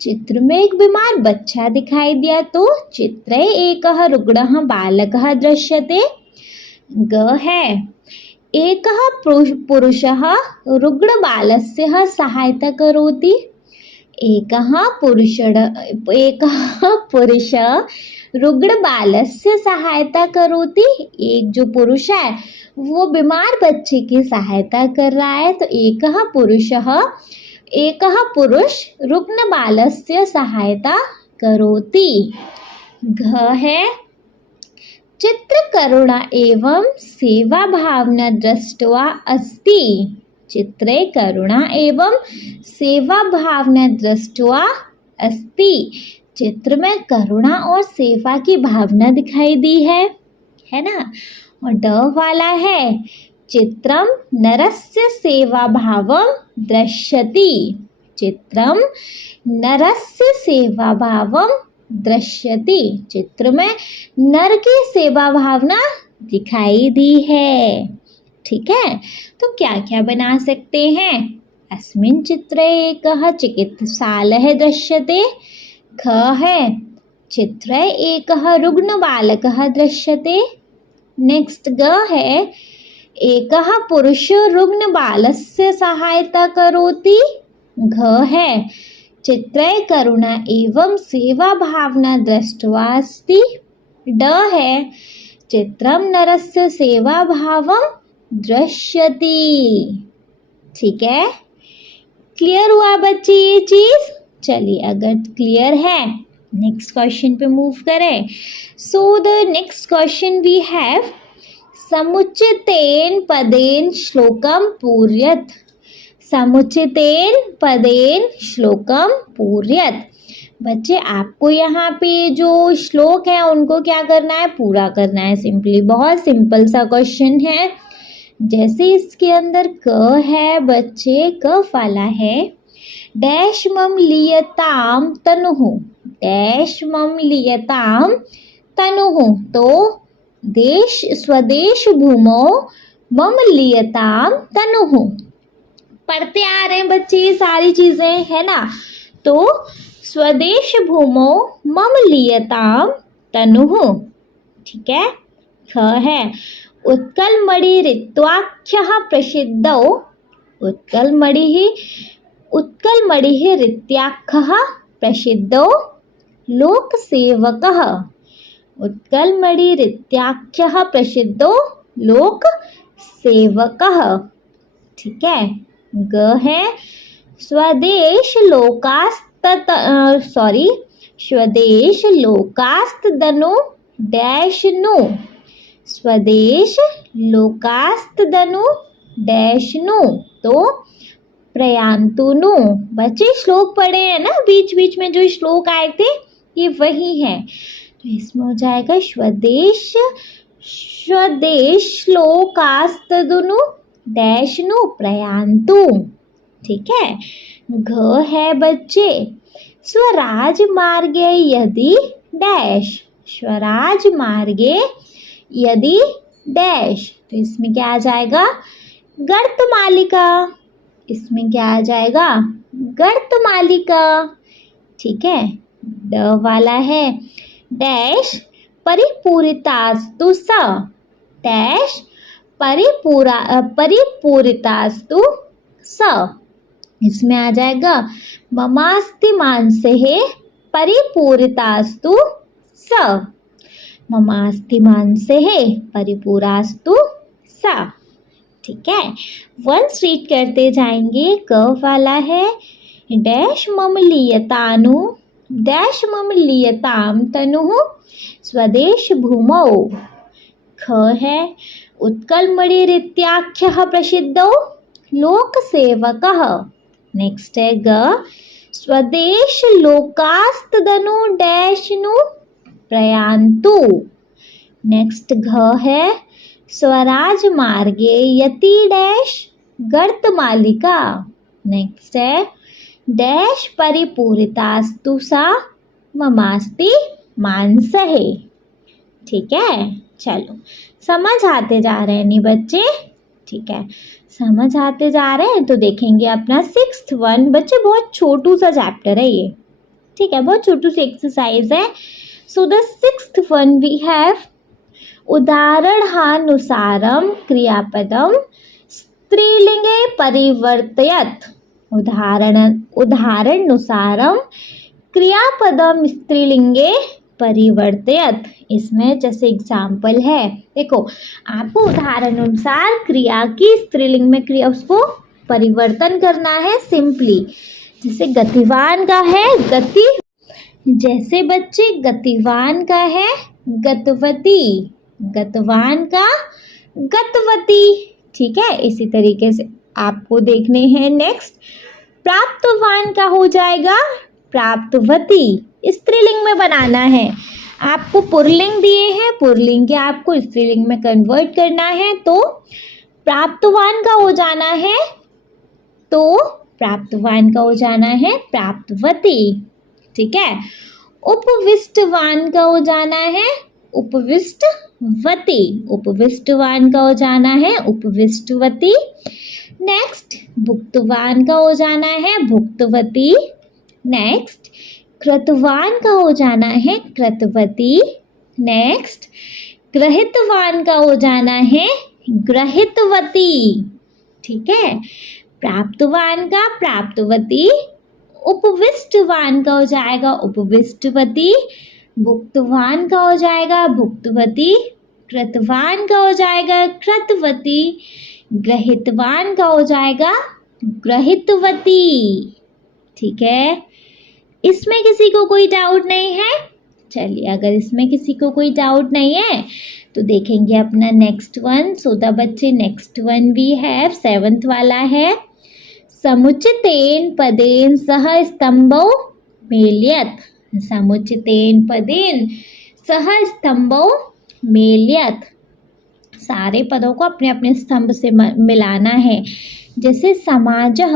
चित्र में एक बीमार बच्चा दिखाई दिया, तो चित्रे एकः रुग्णः बालकः दृश्यते। ग है एकः पुरुषः रुग्णबालस्य सहायता करोति। एकः पुरुषः रुग्णबालस्य सहायता करोति। एक जो पुरुष है वो बीमार बच्चे की सहायता कर रहा है, तो एकः पुरुष रुग्णबालस्य सहायता करोति। घ है चित्र करुणा एवं सेवा भावना दृष्ट्वा अस्ति। चित्रे करुणा एवं सेवा भावना दृष्ट्वा अस्ति। चित्र में करुणा और सेवा की भावना दिखाई दी है ना? और ड वाला है चित्रम नरस्य सेवा भावम दृश्यति। चित्रम नरस्य सेवा भावम दृश्यति। चित्र में नर की सेवा भावना दिखाई दी है। ठीक है? तो क्या क्या बना सकते हैं? अस्मिन् चित्रे एकः चिकित्सालयः दृश्यते। ख है चित्रे एकः रुग्णबालकः दृश्यते। नेक्स्ट ग है एकः पुरुषः रुग्णबालस्य सहायता करोति। घ है चित्रे करुणा एवं सेवा भावना दृष्ट्वा अस्ति। ड है चित्रम नरस्य सेवा भावम दृश्यति। ठीक है? क्लियर हुआ बच्चे ये चीज? चलिए, अगर क्लियर है नेक्स्ट क्वेश्चन पे मूव करें। So the next question we have समुचितेन पदेन श्लोकम पूर्यत। समुचितेन पदेन श्लोकम पूर्यत। बच्चे आपको यहाँ पे जो श्लोक है उनको क्या करना है, पूरा करना है सिंपली। बहुत सिंपल सा क्वेश्चन है। जैसे इसके अंदर क है बच्चे, क वाला है, डैश मम लियताम तनुः, डैश मम लियताम तनुः, तो देश स्वदेश भूमो मम लियताम तनुः। पढ़ते आ रहे हैं बच्चे ये सारी चीजें, है ना। तो स्वदेश भूमो मम लियताम तनुः, ठीक है। ख है उत्कलमणि ऋत्वाख्यः प्रसिद्धौ, उत्कलमणिः ऋत्याख्यः प्रसिद्धौ लोकसेवकः, उत्कलमणि ऋत्याख्यः प्रसिद्धौ लोकसेवकः, ठीक है। ग है स्वदेश लोकास्तदनु डैश नु, स्वदेश लोकास्तदनु डैश नु, तो प्रयान्तु नु। बच्चे श्लोक पढ़े हैं ना, बीच बीच में जो श्लोक आए थे ये वही है। तो इसमें हो जाएगा स्वदेश लोकास्तदनु डैश नु प्रयान्तु, ठीक है। घ है बच्चे स्वराज मार्गे यदि डैश, स्वराज मार्गे यदि डैश, तो इसमें क्या आ जाएगा, गर्तमालिका, इसमें क्या आ जाएगा, गर्तमालिका, ठीक है। ड वाला है डैश परिपूरितास्तु स, डैश परिपूरितास्तु स, इसमें आ जाएगा ममास्ति मांसेः परिपूरितास्तु स, ममास्ति मांसेः परिपूरास्तु स, ठीक है। वंस रीड करते जाएंगे। क वाला है डैश मम लियतानु डैश मम लियताम तनुः स्वदेश भूमौ। ख है उत्कलमणि ऋत्याख्यः प्रसिद्धौ लोकसेवकः। नेक्स्ट है ग स्वदेश लोकास्तदनु डैश नु प्रयान्तु। नेक्स्ट घ है स्वराज मार्गे यति डैश गर्तमालिका। नेक्स्ट है डैश परिपूरितास्तु सा ममास्ति मांसः। ठीक है, चलो समझ आते जा रहे हैं नहीं बच्चे? ठीक है, समझ आते जा रहे हैं। तो देखेंगे अपना 6th वन। बच्चे बहुत छोटू सा चैप्टर है ये, ठीक है, बहुत छोटू सी एक्सरसाइज है। So the 6th one we have उदाहरणानुसारम क्रियापदम स्त्रीलिंगे परिवर्तयत। उदाहरणानुसारम क्रियापदम स्त्रीलिंगे परिवर्तयत। इसमें जैसे एग्जाम्पल है, देखो आपको उदाहरण अनुसार क्रिया की स्त्रीलिंग में क्रिया उसको परिवर्तन करना है सिंपली। जैसे गतिवान का है गति, जैसे बच्चे गतिवान का है गतवती, गतवान का गतवती। ठीक है, इसी तरीके से आपको देखने हैं। नेक्स्ट प्राप्तवान का हो जाएगा प्राप्तवती। स्त्रीलिंग में बनाना है, आपको पुल्लिंग दिए हैं, पुल्लिंग के आपको स्त्रीलिंग में कन्वर्ट करना है। तो प्राप्तवान का हो जाना है, तो प्राप्तवान का हो जाना है प्राप्तवती। ठीक है, उपविष्टवान का हो जाना है उपविष्टवती, उपविष्टवान का हो जाना है उपविष्टवती। नेक्स्ट भुक्तवान का हो जाना है भुक्तवती। नेक्स्ट कृतवान का हो जाना है कृतवती। नेक्स्ट ग्रहितवान का हो जाना है ग्रहितवती। ठीक है, प्राप्तवान का प्राप्तवती, उपविष्टवान का हो जाएगा उपविष्टवती, भुक्तवान का हो जाएगा भुक्तवती, कृतवान का हो जाएगा कृतवती, ग्रहितवान का हो जाएगा ग्रहितवती। ठीक है, इसमें किसी को कोई डाउट नहीं है? चलिए, अगर इसमें किसी को कोई डाउट नहीं है तो देखेंगे अपना नेक्स्ट वन। सो द बच्चे next one we have 7th वाला है समुचितेन पदेन सह स्तंभौ मेलयत। समुचितेन पदेन सह स्तंभौ मेलयत। सारे पदों को अपने अपने स्तंभ से मिलाना है। जैसे समाजः,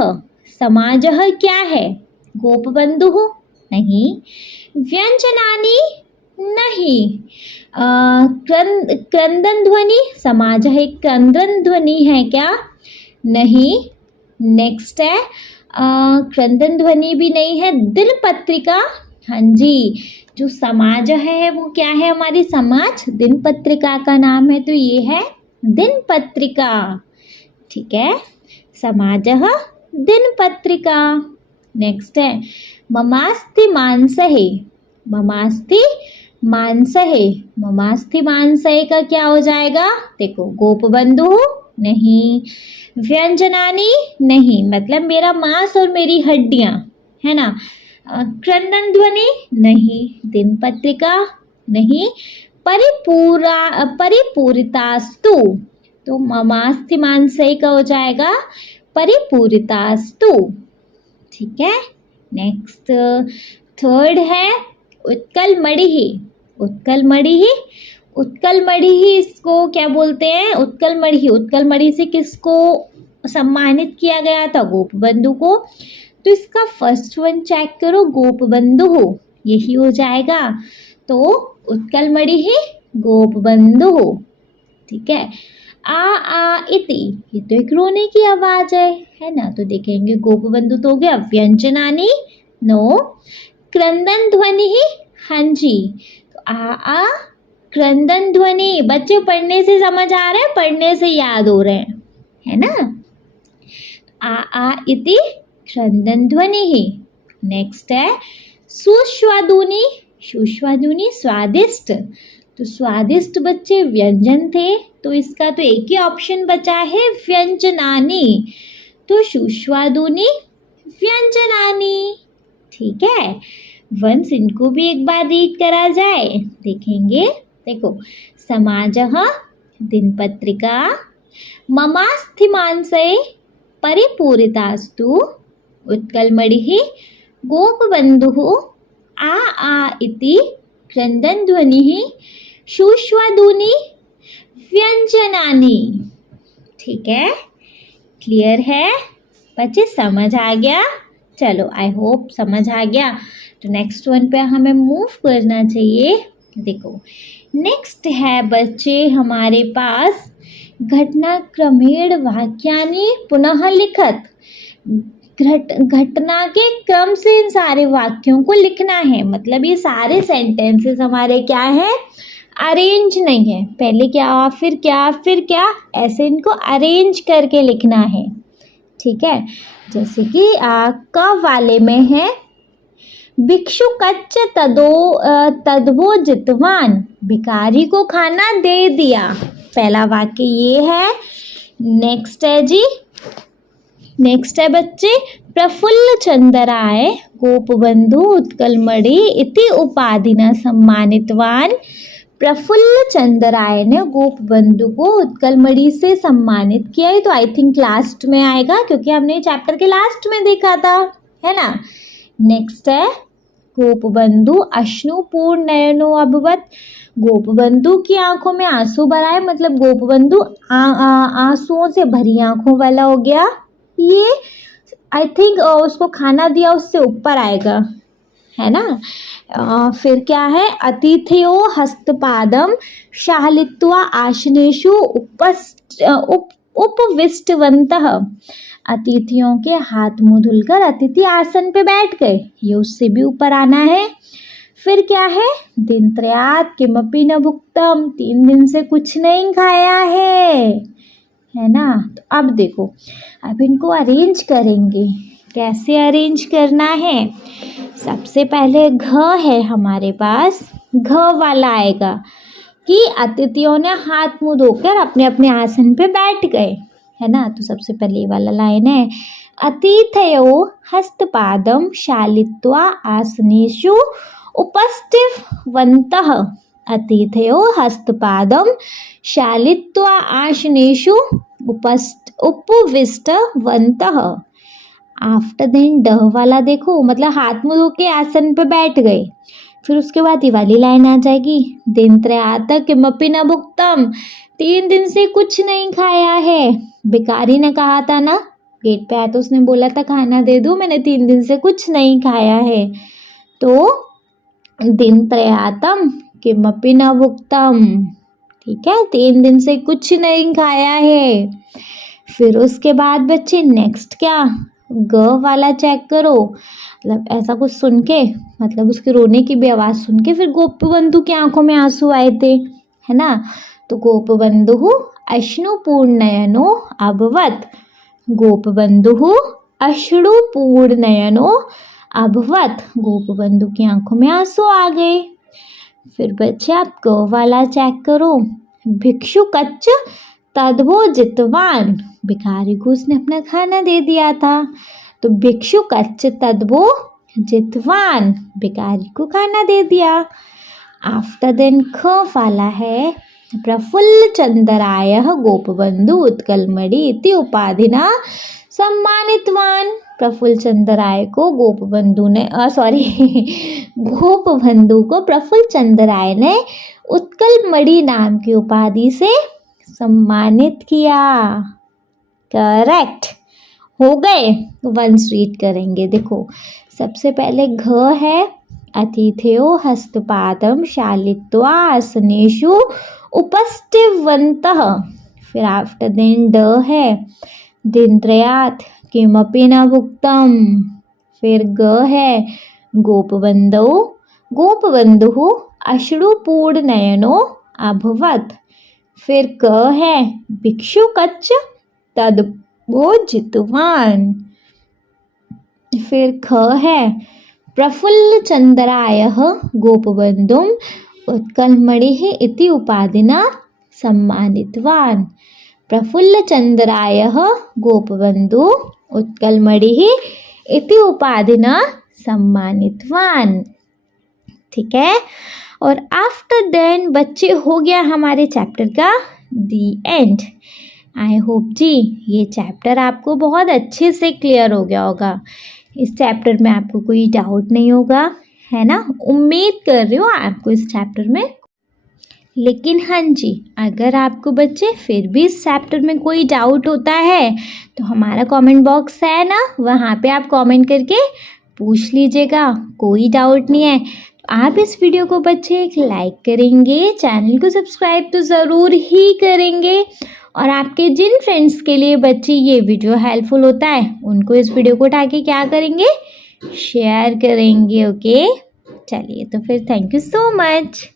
समाजः क्या है? गोपबंधुः नहीं। व्यंजनानि नहीं। क्रंदन ध्वनि, समाजः एक क्रंदन ध्वनि है क्या? नहीं। नेक्स्ट है क्रंदन ध्वनि भी नहीं है। दिनपत्रिका, हाँ जी, जो समाज है वो क्या है? हमारी समाज दिन पत्रिका का नाम है, तो ये है दिन पत्रिका। ठीक है, समाजः दिन पत्रिका। नेक्स्ट है ममास्ति मांसहे। ममास्ति मांसहे, ममास्ति मांसहे का क्या हो जाएगा? देखो, गोपबंधु नहीं, व्यंजनानि नहीं, मतलब मेरा मांस और मेरी हड्डियां, है ना। क्रंदन ध्वनि नहीं, दिन पत्रिका नहीं, परिपूरितास्तु, तो ममास्ति मांसही का हो जाएगा परिपूरितास्तु। ठीक है, नेक्स्ट थर्ड है उत्कलमणिः। उत्कलमणिः, उत्कलमणिः इसको क्या बोलते हैं? उत्कलमणिः, उत्कलमणि से किसको सम्मानित किया गया था? गोपबंधु को। तो इसका फर्स्ट वन चेक करो, गोपबंधु यही हो जाएगा। तो उत्कलमणिः गोपबंधु। ठीक है, आ इति, ये तो एक रोने की आवाज है ना। तो देखेंगे गोपबंधु तो हो गया। व्यंजनानि नो। क्रंदन ध्वनि, हाँ जी, तो आ क्रंदन ध्वनि। बच्चे पढ़ने से समझ आ रहे हैं, पढ़ने से याद हो रहे हैं, है ना। आ इति क्रंदन ध्वनि। नेक्स्ट है सुस्वादुनि। सुस्वादुनि स्वादिष्ट, तो स्वादिष्ट बच्चे व्यंजन थे, तो इसका तो एक ही ऑप्शन बचा है, व्यंजनानि। तो सुस्वादुनि व्यंजनानि। ठीक है, वंस इनको भी एक बार रीड करा जाए, देखेंगे। देखो, समाजः दिनपत्रिका, ममास्ति मांसये परिपूरितास्तु, उत्कलमणिः गोपबंधुः, आ इति क्रंदन ध्वनिः, सुस्वादुनि व्यंजनानि। ठीक है, क्लियर है बच्चे? समझ आ गया? चलो, आई होप समझ आ गया। तो नेक्स्ट वन पे हमें मूव करना चाहिए। देखो, नेक्स्ट है बच्चे हमारे पास घटनाक्रमेण वाक्यानि पुनः लिखत। घटना के क्रम से इन सारे वाक्यों को लिखना है। मतलब ये सारे सेंटेंसेस हमारे क्या है? अरेंज नहीं है, पहले क्या फिर क्या फिर क्या, ऐसे इनको अरेंज करके लिखना है। ठीक है, जैसे कि क वाले में है भिक्षुकच्च तद्वो जितवान, भिखारी को खाना दे दिया। पहला वाक्य ये है। नेक्स्ट है जी, नेक्स्ट है बच्चे प्रफुल्ल चंद्राय गोपबंधु उत्कलमणि इति उपाधिना सम्मानितवान। प्रफुल्ल चंद्राय ने गोपबंधु को उत्कलमणि से सम्मानित किया है। तो आई थिंक लास्ट में आएगा, क्योंकि हमने चैप्टर के लास्ट में देखा था, है ना। नेक्स्ट है गोपबंधु अश्नुपूर्ण नयनो अभवत। गोपबंधु की आंखों में आंसू भरा है, मतलब गोपबंधु आंसुओं से भरी आंखों वाला हो गया। ये आई थिंक उसको खाना दिया उससे ऊपर आएगा, है ना। फिर क्या है, अतिथयो हस्तपादम शालित्वा आसनेषु उपविष्टवन्तः। अतिथियों के हाथ मुंह धुलकर अतिथि आसन पे बैठ गए, ये उससे भी ऊपर आना है। फिर क्या है, दिनत्रयात् किमपि न भुक्तम, 3 दिन से कुछ नहीं खाया है ना। तो अब देखो, अब इनको अरेंज करेंगे। कैसे अरेंज करना है? सबसे पहले घ है हमारे पास, घ वाला आएगा कि अतिथियों ने हाथ मुंह धोकर अपने अपने आसन पे बैठ गए, है ना। तो सबसे पहले वाला लाइन है अतिथयो हस्तपादम शालित्वा आसनेषु उपस्थितवन्तः। अतिथयो हस्तपादम शालित्वा आसनेषु उपविष्टवन्तः। आफ्टर देन ड वाला देखो, मतलब हाथ मुंह धो के आसन पे बैठ गए। फिर उसके बाद ये वाली लाइन आ जाएगी, दिन त्रयातक किमपि न भुक्तम, 3 दिन से कुछ नहीं खाया है। भिखारी ने कहा था ना, गेट पे आया तो उसने बोला था खाना दे दो, मैंने 3 दिन से कुछ नहीं खाया है। तो दिन त्रयातम किमपि न भुक्तम, ठीक है, 3 दिन से कुछ नहीं खाया है। फिर उसके बाद बच्चे नेक्स्ट क्या, ग वाला चेक करो, मतलब ऐसा कुछ सुन के, मतलब उसके रोने की भी आवाज़ सुन के फिर गोपबंधु की आंखों में आंसू आए थे, है ना। तो गोपबंधु अश्नुपूर्णयनो अभवत्, गोपबंधु अश्रुपूर्णयनो अभवत्, गोपबंधु की आंखों में आंसू आ गए। फिर बच्चे आप क वाला चेक करो, भिक्षुकच्च तद्भोजितवान, भिखारी को उसने अपना खाना दे दिया था। तो भिक्षुकच्च तद्भोजितवान, भिखारी को खाना दे दिया। आफ्टर देन ख वाला है, प्रफुल्ल चंद्रायः गोपबंधु उत्कलमणि इति उपाधिना सम्मानितवान, प्रफुल्ल चंद्राय को गोपबंधु ने गोपबंधु को प्रफुल्ल चंद्राय ने उत्कलमणि नाम की उपाधि से सम्मानित किया। करेक्ट हो गए। वंस रीड करेंगे, देखो सबसे पहले घ है, अतिथयो हस्तपादम शालित्वा आसनेषु उपस्थितवन्तः। फिर आफ्टर देन ड है, दिनत्रयात् किमपि न भुक्तम। फिर ग है, गोपबंधु अश्रुपूर्णयनो अभवत्। फिर क है, भिक्षुकच्च तद्भोजितवान। फिर ख है, प्रफुल्ल चंद्रायः गोपबंधुम उत्कलमणिः इति उपाधिना सम्मानितवान, प्रफुल्ल चंद्रायः गोपबंधु उत्कलमणिः इति उपाधिना सम्मानितवान, ठीक है। और आफ्टर देन बच्चे हो गया हमारे चैप्टर का दी एंड। आई होप जी ये चैप्टर आपको बहुत अच्छे से क्लियर हो गया होगा, इस चैप्टर में आपको कोई डाउट नहीं होगा, है ना। उम्मीद कर रही हूँ आपको इस चैप्टर में। लेकिन हाँ जी, अगर आपको बच्चे फिर भी इस चैप्टर में कोई डाउट होता है तो हमारा कमेंट बॉक्स है ना, वहाँ पे आप कमेंट करके पूछ लीजिएगा, कोई डाउट नहीं है। तो आप इस वीडियो को बच्चे एक लाइक करेंगे, चैनल को सब्सक्राइब तो ज़रूर ही करेंगे, और आपके जिन फ्रेंड्स के लिए बच्चे ये वीडियो हेल्पफुल होता है उनको इस वीडियो को उठा के क्या करेंगे, शेयर करेंगे। ओके, चलिए तो फिर थैंक यू सो मच।